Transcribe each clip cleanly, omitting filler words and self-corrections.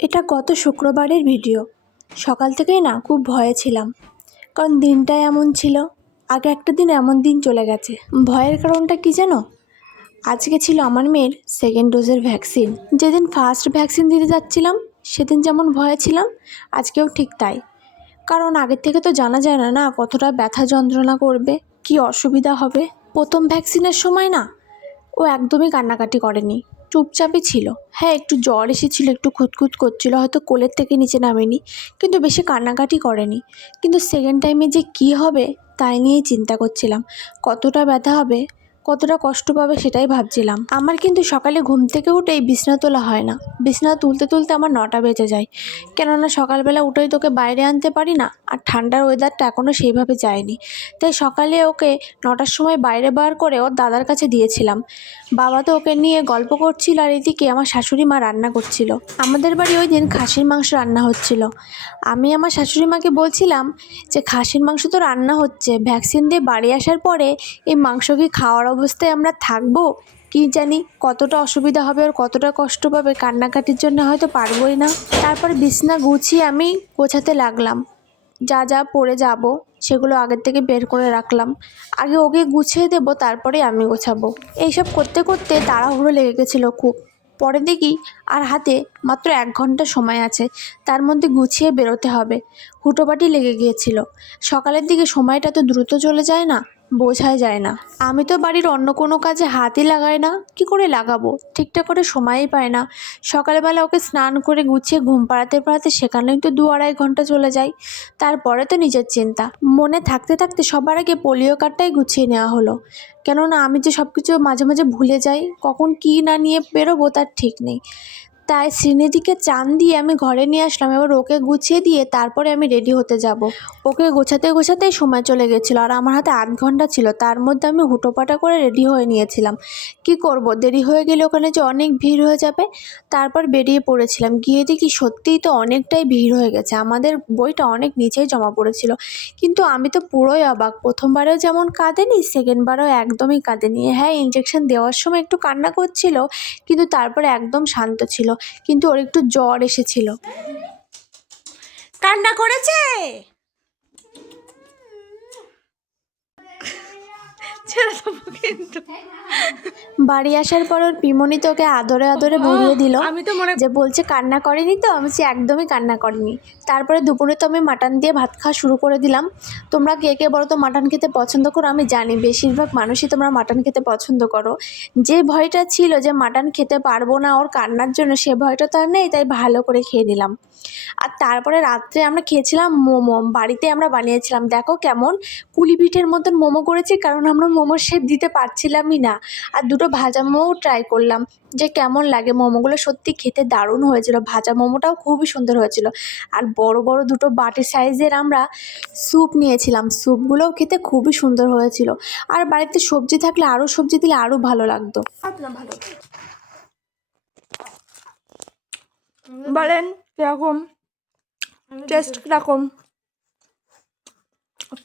এটা গত শুক্রবারের ভিডিও। সকাল থেকেই না খুব ভয়ে ছিলাম, কারণ দিনটা এমন ছিল। আগে একটা দিন এমন দিন চলে গেছে। ভয়ের কারণটা কি জানো? আজকে ছিল আমার মেয়ের সেকেন্ড ডোজের ভ্যাকসিন। যেদিন ফার্স্ট ভ্যাকসিন দিতে যাচ্ছিলাম সেদিন যেমন ভয়ে ছিলাম, আজকেও ঠিক তাই। কারণ আগের থেকে তো জানা যায় না না কতটা ব্যথা যন্ত্রণা করবে, কি অসুবিধা হবে। প্রথম ভ্যাকসিনের সময় না ও একদমই কান্নাকাটি করেনি, চুপচাপই ছিল। হ্যাঁ, একটু জ্বর এসেছিলো, একটু খুঁতখুত করছিল, হয়তো কোলের থেকে নিচে নামেনি, কিন্তু বেশি কান্নাকাটি করেনি। কিন্তু সেকেন্ড টাইমে যে কি হবে তাই নিয়েই চিন্তা করছিলাম। কতটা ব্যথা হবে, কতটা কষ্ট পাবে সেটাই ভাবছিলাম। আমার কিন্তু সকালে ঘুম থেকে উঠেই বিছনা তোলা হয় না। বিছনা তুলতে তুলতে আমার 9টা বেজে যায়, কেননা সকালবেলা উঠেই তোকে বাইরে আনতে পারি না, আর ঠান্ডার ওয়েদারটা এখনও সেইভাবে যায়নি। তাই সকালে ওকে 9টার সময় বাইরে বার করে ওর দাদার কাছে দিয়েছিলাম। বাবা তো ওকে নিয়ে গল্প করছিল, আর এদিকে আমার শাশুড়ি মা রান্না করছিল। আমাদের বাড়ি ওই দিন খাসির মাংস রান্না হচ্ছিল। আমি আমার শাশুড়ি মাকে বলছিলাম যে খাসির মাংস তো রান্না হচ্ছে, ভ্যাকসিন দিয়ে বাড়ি আসার পরে এই মাংস কি খাওয়ার অবস্থায় আমরা থাকবো? কি জানি কতটা অসুবিধা হবে, ওর কতটা কষ্ট পাবে, কান্নাকাটির জন্য হয়তো পারবোই না। তারপর বিছনা গুছিয়ে আমি গোছাতে লাগলাম। যা যা পরে যাব সেগুলো আগের থেকে বের করে রাখলাম। আগে ওকে গুছিয়ে দেবো, তারপরে আমি গোছাবো। এইসব করতে করতে তাড়াহুড়ো লেগে গেছিলো খুব। পরে দেখি আর হাতে মাত্র 1 ঘন্টা সময় আছে, তার মধ্যে গুছিয়ে বেরোতে হবে। হুটোপাটি লেগে গিয়েছিল। সকালের দিকে সময়টা তো দ্রুত চলে যায় না, বোঝাই যায় না। আমি তো বাড়ির অন্য কোনো কাজে হাতই লাগাই না, কি করে লাগাবো? ঠিকঠাক করে সময়ই পাই না। সকালবেলা ওকে স্নান করে গুছিয়ে ঘুম পাড়াতে পাড়াতে সেখানেই তো 2-2.5 ঘন্টা চলে যায়। তারপরে তো নিজের চিন্তা। মনে থাকতে থাকতে সবার আগে পোলিও কার্ডটাই গুছিয়ে নেওয়া হলো, কেননা আমি যে সব কিছু মাঝে মাঝে ভুলে যাই, কখন কী না নিয়ে বেরোবো তার ঠিক নেই। তাই শ্রীনিধিকে চান দিয়ে আমি ঘরে নিয়ে আসলাম। এবার ওকে গুছিয়ে দিয়ে তারপরে আমি রেডি হতে যাব। ওকে গোছাতে গোছাতেই সময় চলে গেছিলো, আর আমার হাতে 8 ঘন্টা ছিল। তার মধ্যে আমি হুটোপাটা করে রেডি হয়ে নিয়েছিলাম। কি করব, দেরি হয়ে গেলে ওখানে যে অনেক ভিড় হয়ে যাবে। তারপর বেরিয়ে পড়েছিলাম। গিয়ে দেখি সত্যিই তো অনেকটাই ভিড় হয়ে গেছে, আমাদের বইটা অনেক নিচেই জমা পড়েছিল। কিন্তু আমি তো পুরোই অবাক। প্রথমবারেও যেমন কাঁদেনি, সেকেন্ডবারেও একদমই কাঁদেনি। হ্যাঁ, ইঞ্জেকশন দেওয়ার সময় একটু কান্না করছিল, কিন্তু তারপরে একদম শান্ত ছিল। কিন্তু ওর একটু জ্বর এসেছিল। কান্না করেছে, বাড়ি আসার পর ওর পিমনি তো ওকে আদরে আদরে ভরিয়ে দিল। আমি তো যে বলছে কান্না করেনি, তো আমি একদমই কান্না করেনি। তারপরে দুপুরে তো আমি মাটন দিয়ে ভাত খাওয়া শুরু করে দিলাম। তোমরা কে কে বলো তো মাটন খেতে পছন্দ করো? আমি জানি বেশিরভাগ মানুষই তোমরা মাটন খেতে পছন্দ করো। যে ভয়টা ছিল যে মাটন খেতে পারবো না ওর কান্নার জন্য, সে ভয়টা তো আর নেই, তাই ভালো করে খেয়ে নিলাম। আর তারপরে রাত্রে আমরা খেয়েছিলাম মোমো। বাড়িতে আমরা বানিয়েছিলাম। দেখো কেমন কুলি পিঠের মতন মোমো করেছি, কারণ আমরা মোমোর শেপ দিতে পারছিলামই না। আর দুটো ভাজা মোমোও ট্রাই করলাম যে কেমন লাগে। মোমোগুলো সত্যি খেতে দারুণ হয়েছিল। ভাজা মোমোটাও খুবই সুন্দর হয়েছিল। আর বড় বড় দুটো বাটি সাইজের আমরা স্যুপ নিয়েছিলাম, স্যুপগুলোও খেতে খুবই সুন্দর হয়েছিল। আর বাড়িতে সবজি থাকলে আরও সবজি দিলে আরও ভালো লাগতো। ভালো বলেন, কিরকম টেস্ট? কিরকম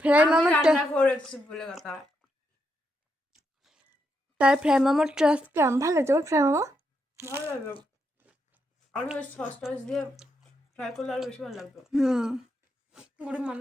ফ্রাই মোমোর তাই ফ্রাই মোমোর টেস্ট কেমন? ভালো লাগছে ফ্রাই মোমো? ভালো লাগলো। আরো সস টস দিয়ে ফ্রাই করলে আরো বেশি ভালো লাগতো। হুম। গরিব মানুষ।